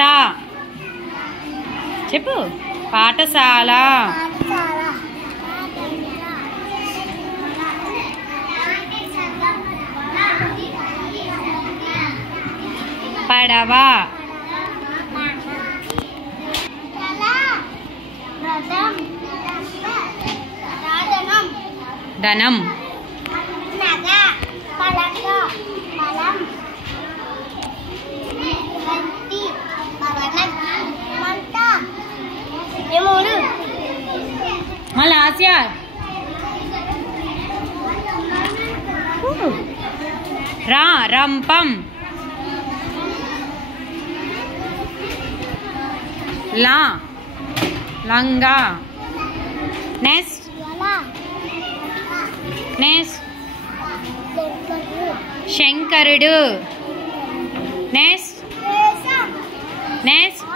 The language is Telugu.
టా చెప్పు. పాఠశాల. పడవ. ధనం. మళ్ళీ ఆసియా. రా రంపం. లా లంగా. నెక్స్ట్ నెక్స్ట్ శంకరుడు. Next next